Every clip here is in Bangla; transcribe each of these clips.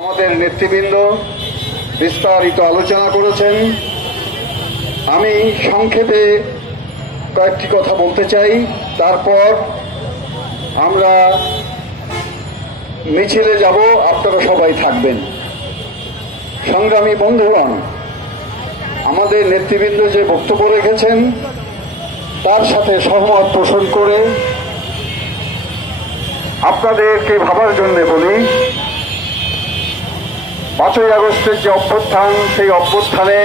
আমাদের নেতৃবৃন্দ বিস্তারিত আলোচনা করেছেন। আমি সংক্ষেপে কয়েকটি কথা বলতে চাই, তারপর আমরা মিছিলে যাব। আপনারা সবাই থাকবেন। সংগ্রামী বন্ধুগণ, আমাদের নেতৃবৃন্দ যে বক্তব্য রেখেছেন তার সাথে সহমত পোষণ করে আপনাদেরকে ভাবার জন্য বলি, 5ই আগস্টের যে অভ্যুত্থান, সেই অভ্যুত্থানে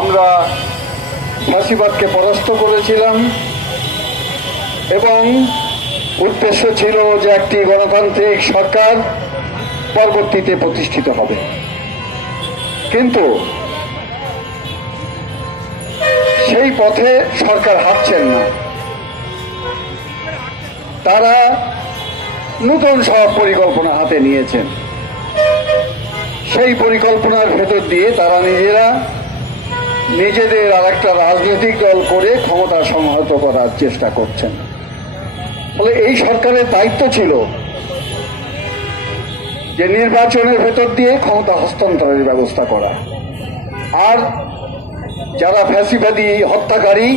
আমরা ফ্যাসিবাদকে পরাস্ত করেছিলাম এবং উদ্দেশ্য ছিল যে একটি গণতান্ত্রিক সরকার পরবর্তীতে প্রতিষ্ঠিত হবে। কিন্তু সেই পথে সরকার হাঁটছেন না। তারা নতুন সব পরিকল্পনা হাতে নিয়েছেন। সেই পরিকল্পনার ভেতর দিয়ে তারা নিজেদের আর একটা রাজনৈতিক দল করে ক্ষমতা সংহত করার চেষ্টা করছেন। ফলে এই সরকারের দায়িত্ব ছিল যে নির্বাচনের ভেতর দিয়ে ক্ষমতা হস্তান্তরের ব্যবস্থা করা, আর যারা ফ্যাসিবাদী হত্যাকারী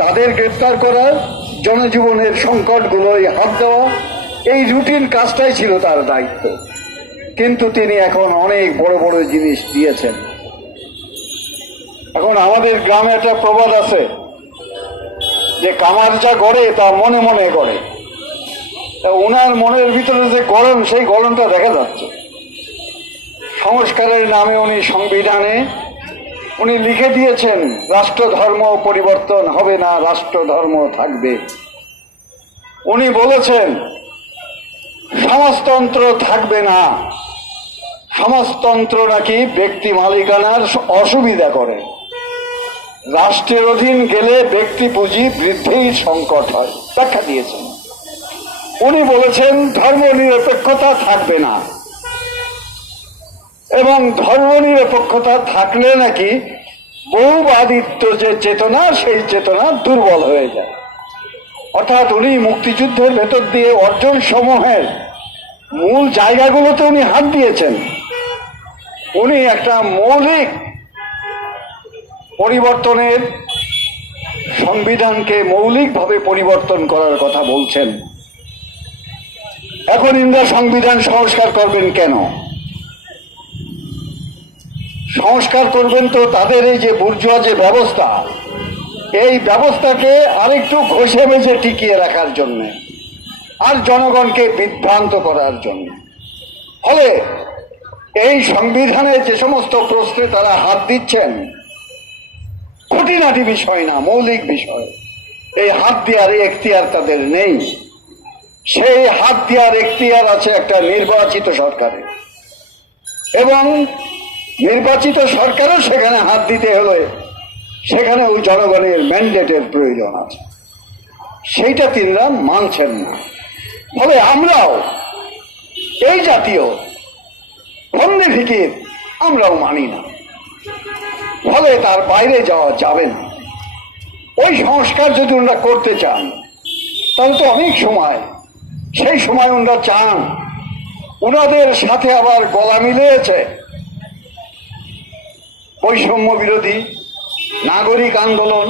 তাদের গ্রেপ্তার করা, জনজীবনের সংকটগুলোয় হাত দেওয়া, এই রুটিন কাজটাই ছিল তার দায়িত্ব। কিন্তু তিনি এখন অনেক বড় বড় জিনিস দিয়েছেন। এখন আমাদের গ্রামে একটা প্রবাদ আছে যে কামার যা গড়ে তা মনে মনে গড়ে। ওনার মনের ভিতরে যে গড়ন, সেই গড়নটা দেখা যাচ্ছে। সংস্কারের নামে উনি সংবিধানে উনি লিখে দিয়েছেন রাষ্ট্র ধর্ম পরিবর্তন হবে না, রাষ্ট্র ধর্ম থাকবে। উনি বলেছেন সমাজতন্ত্র থাকবে না, সমাজতন্ত্র নাকি ব্যক্তি মালিকানার অসুবিধা করে, রাষ্ট্রের অধীন গেলে ব্যক্তি পুঁজি বৃদ্ধির সংকট হয়, ব্যাখ্যা দিয়েছেন। উনি বলেছেন ধর্ম নিরপেক্ষতা থাকবে না, এবং ধর্ম নিরপেক্ষতা থাকলে নাকি বহুবাদিত্ব যে চেতনা, সেই চেতনা দুর্বল হয়ে যায়। অর্থাৎ উনি মুক্তিযুদ্ধের ভেতর দিয়ে অর্জন সমূহের মূল জায়গাগুলোতে উনি হাত দিয়েছেন। উনি একটা মৌলিক পরিবর্তনের, সংবিধানকে মৌলিকভাবে পরিবর্তন করার কথা বলছেন। এখন ইন্দ্রা সংবিধান সংস্কার করবেন কেন? সংস্কার করবেন তো তাদের এই যে বুর্জোয়া যে ব্যবস্থা, এই ব্যবস্থাকে আরেকটু ঘষে মেজে টিকিয়ে রাখার জন্য, আর জনগণকে বিভ্রান্ত করার জন্য। ফলে এই সংবিধানে যে সমস্ত প্রশ্নে তারা হাত দিচ্ছেন, খুঁটিনাটি বিষয় না, মৌলিক বিষয়। এই হাত দেওয়ার এখতিয়ার তাদের নেই। সেই হাত দেওয়ার এখতিয়ার আছে একটা নির্বাচিত সরকারের, এবং নির্বাচিত সরকারও সেখানে হাত দিতে হলে সেখানেও জনগণের ম্যান্ডেটের প্রয়োজন আছে। সেইটা তিনিরা মানছেন না। ফলে আমরাও এই জাতীয় ফন্দি ফিকির আমরাও মানি না। ফলে তার বাইরে যাওয়া যাবে না। ওই সংস্কার যদি ওনারা করতে চান, তাহলে তো অনেক সময়, সেই সময় ওনারা চান, ওনাদের সাথে আবার গলা মিলিয়েছে বৈষম্য বিরোধী, নাগরিক আন্দোলন,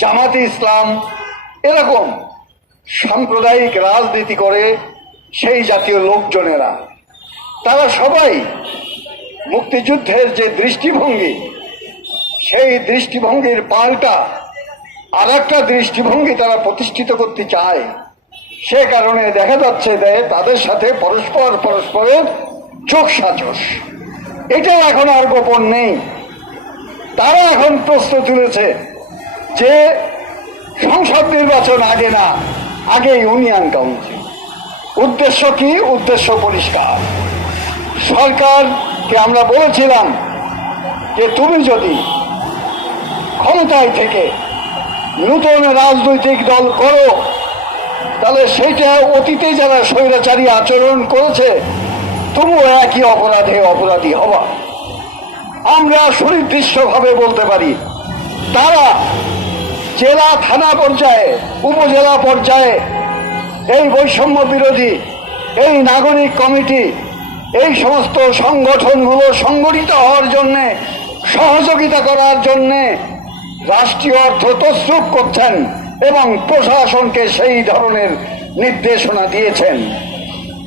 জামাতে ইসলাম, এরকম সাম্প্রদায়িক রাজনীতি করে সেই জাতীয় লোকজনেরা, তারা সবাই মুক্তিযুদ্ধের যে দৃষ্টিভঙ্গি, সেই দৃষ্টিভঙ্গির পাল্টা আর একটা দৃষ্টিভঙ্গি তারা প্রতিষ্ঠিত করতে চায়। সে কারণে দেখা যাচ্ছে যে তাদের সাথে পরস্পরের যোগসাজশ, এটাও এখন আর গোপন নেই। তারা এখন প্রশ্ন তুলেছে যে সংসদ নির্বাচন আগে না, আগে ইউনিয়ন কাউন্সিল। উদ্দেশ্য কি? উদ্দেশ্য পরিষ্কার। সরকারকে আমরা বলেছিলাম যে তুমি যদি ক্ষমতায় থেকে নতুন রাজনৈতিক দল করো, তাহলে সেইটা অতীতে যারা স্বৈরাচারী আচরণ করেছে তুমিও একই অপরাধী হবা। আমরা সুনির্দিষ্টভাবে বলতে পারি, তারা জেলা থানা পর্যায়ে, উপজেলা পর্যায়ে এই বৈষম্য বিরোধী, এই নাগরিক কমিটি, এই সমস্ত সংগঠনগুলো সংগঠিত হওয়ার জন্যে, সহযোগিতা করার জন্যে রাষ্ট্রীয় অর্থ তছরূপ করছেন এবং প্রশাসনকে সেই ধরনের নির্দেশনা দিয়েছেন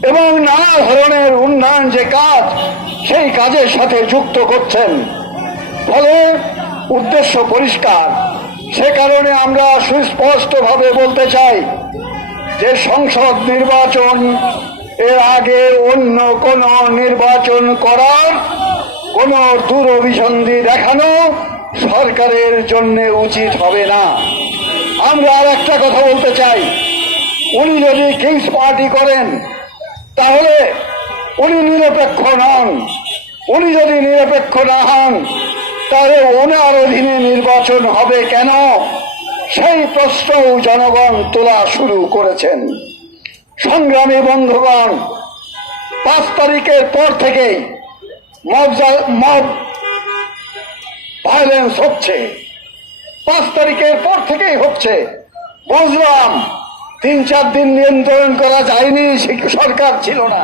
এবং নানা ধরনের উন্নয়ন যে কাজ, সেই কাজের সাথে যুক্ত করছেন। ফলে উদ্দেশ্য পরিষ্কার। সে কারণে আমরা সুস্পষ্টভাবে বলতে চাই যে সংসদ নির্বাচন এর আগে অন্য কোন নির্বাচন করার কোন দূরভিসন্ধি দেখানো সরকারের জন্য উচিত হবে না। আমরা আর একটা কথা বলতে চাই, উনি যদি কিংস পার্টি করেন তাহলে উনি নিরপেক্ষ নন। উনি যদি নিরপেক্ষ না হন তাহলে ওনার অধীনে নির্বাচন হবে কেন, সেই প্রশ্নও জনগণ তোলা শুরু করেছেন। সংগ্রামী বন্ধুগণ, 5 তারিখের পর থেকেই মব ভায়োলেন্স হচ্ছে। 5 তারিখের পর থেকেই হচ্ছে। বুঝলাম 3-4 দিন নিয়ন্ত্রণ করা যায়নি, সরকার ছিল না।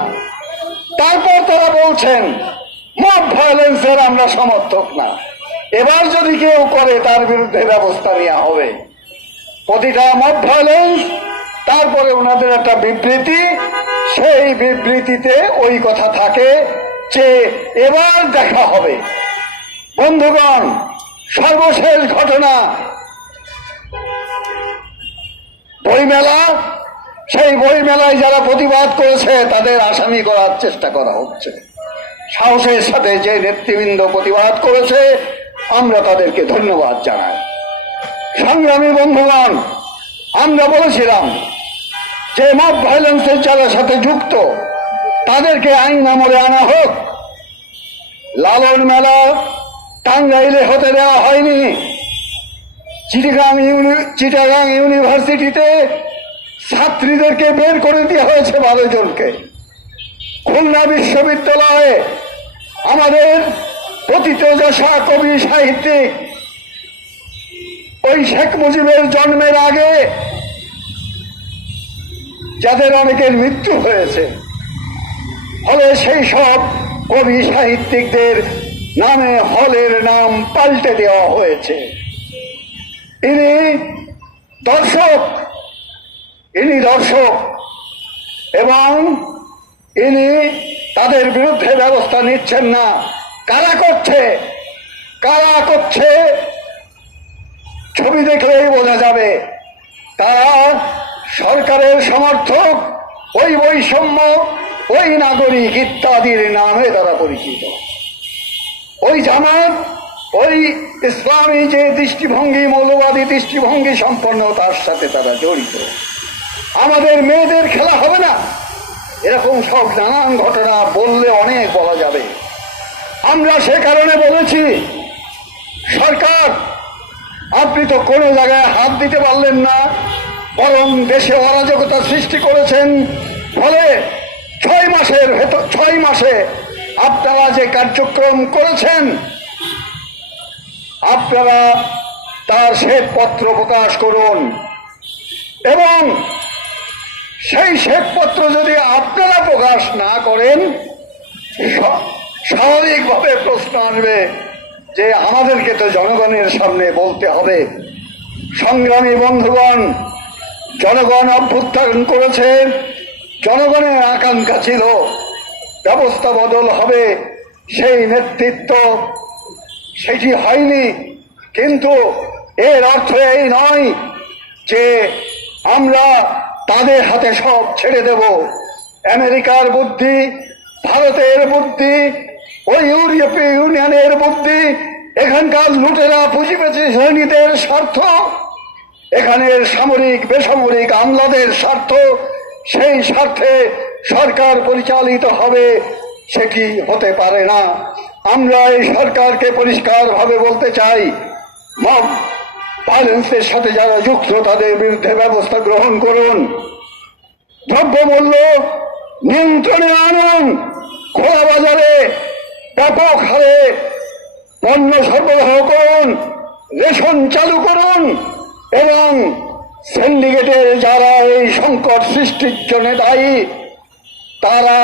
তারপর তারা বলছেন মব ভায়োলেন্সের আমরা সমর্থক না, এবার যদি কেউ করে তার বিরুদ্ধে ব্যবস্থা নেওয়া হবে। প্রতিটা মব ভায়োলেন্স, তারপরে ওনাদের একটা বিবৃতি, সেই বিবৃতিতে ওই কথা থাকে যে এবার দেখা হবে। বন্ধুগণ, সর্বশেষ ঘটনা বইমেলা, সেই বইমেলায় যারা প্রতিবাদ করেছে তাদের আসামি করার চেষ্টা করা হচ্ছে। সাহসের সাথে যে নেতৃবৃন্দ প্রতিবাদ করেছে আমরা তাদেরকে ধন্যবাদ জানাই। সংগ্রামী বন্ধুগণ, আমরা বলেছিলাম যে মব ভায়োলেন্সের যারা সাথে যুক্ত তাদেরকে আইন আমলে আনা হোক। লালন মেলা টাঙ্গাইলে হতে দেওয়া হয়নি। চিটাগাং ইউনিভার্সিটিতে ছাত্রীদেরকে বের করে দেওয়া হয়েছে 12 জনকে। খুলনা বিশ্ববিদ্যালয়ে আমাদের প্রথিতযশা কবি সাহিত্যিক ওই শেখ মুজিবের জন্মের আগে যাদের অনেকের মৃত্যু হয়েছে, ফলে সেই সব কবি সাহিত্যিকদের নামে হলের নাম পাল্টে দেওয়া হয়েছে। ইনি দর্শক এবং ইনি তাদের বিরুদ্ধে ব্যবস্থা নিচ্ছেন না। কারা করছে ছবি দেখলেই বোঝা যাবে। তারা সরকারের সমর্থক, ওই বৈষম্য, ওই নাগরিক ইত্যাদির নামে তারা পরিচিত। ওই জামাত, ওই ইসলামী যে দৃষ্টিভঙ্গি, মৌলবাদী দৃষ্টিভঙ্গি সম্পন্ন, তার সাথে তারা জড়িত। আমাদের মেয়েদের খেলা হবে না, এরকম সব নানান ঘটনা বললে অনেক বলা যাবে। আমরা সে কারণে বলেছি, সরকার আপনি তো কোনো জায়গায় হাত দিতে পারলেন না, বরং দেশে অরাজকতা সৃষ্টি করেছেন। ফলে 6 মাসে আপনারা যে কার্যক্রম করেছেন, আপনারা তার শ্বেতপত্র প্রকাশ করুন এবং সেই শ্বেতপত্র যদি আপনারা প্রকাশ না করেন, স্বাভাবিকভাবে প্রশ্ন আসবে যে আমাদেরকে তো জনগণের সামনে বলতে হবে। সংগ্রামী বন্ধুগণ, জনগণ অভ্যুত্থান করেছে। জনগণের আকাঙ্ক্ষা ছিল ব্যবস্থা বদল হবে, সেই নেতৃত্ব সেটি হয়নি। কিন্তু এর অর্থ এই নয় যে আমরা তাদের হাতে সব ছেড়ে দেব। আমেরিকার বুদ্ধি, ভারতের বুদ্ধি, ওই ইউরোপীয় ইউনিয়নের বুদ্ধি, এখানকার লুটেরা পুঁজিবাদী শ্রেণীদের স্বার্থ, এখানের সামরিক বেসামরিক আমলাদের স্বার্থ, সেই স্বার্থে সরকার পরিচালিত হবে, সেটি হতে পারে না। আমরা এই সরকারকে পরিষ্কারভাবে বলতে চাই, মব ভায়োলেন্সের সাথে যারা যুক্ত তাদের বিরুদ্ধে ব্যবস্থা গ্রহণ করুন। দ্রব্যমূল্য নিয়ন্ত্রণে আনুন, খোলা বাজারে ব্যাপক হারে পণ্য সরবরাহ করুন, রেশন চালু করুন এবং সিন্ডিকেটের যারা এই সংকট সৃষ্টির জন্য দায়ী তারা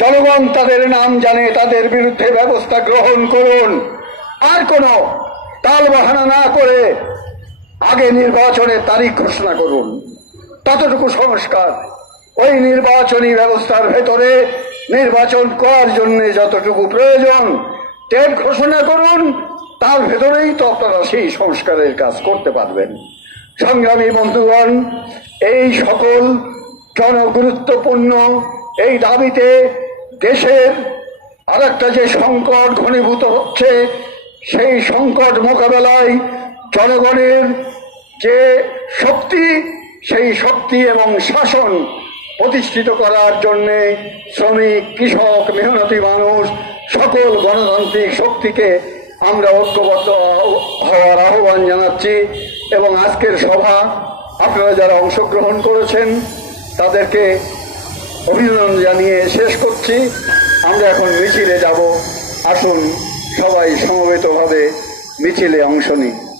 জনগণ তাদের নাম জানে, তাদের বিরুদ্ধে ব্যবস্থা গ্রহণ করুন। আর কোনো টালবাহানা না করে আগে নির্বাচনের তারিখ ঘোষণা করুন। ততটুকু সংস্কার, ওই নির্বাচনী ব্যবস্থার ভেতরে নির্বাচন করার জন্য যতটুকু প্রয়োজন ডেট ঘোষণা করুন, তার ভেতরেই তো আপনারা সেই সংস্কারের কাজ করতে পারবেন। সংগ্রামী বন্ধুগণ, এই সকল জনগুরুত্বপূর্ণ এই দাবিতে দেশের আরেকটা যে সংকট ঘনীভূত হচ্ছে, সেই সংকট মোকাবেলায় জনগণের যে শক্তি, সেই শক্তি এবং শাসন প্রতিষ্ঠিত করার জন্যে শ্রমিক, কৃষক, মেহনতি মানুষ সকল গণতান্ত্রিক শক্তিকে আমরা ঐক্যবদ্ধ হওয়ার আহ্বান জানাচ্ছি। এবং আজকের সভা আপনারা যারা অংশগ্রহণ করেছেন তাদেরকে অভিনন্দন জানিয়ে শেষ করছি। আমরা এখন মিছিলে যাব। আসুন সবাই সমবেতভাবে মিছিলে অংশ নিই।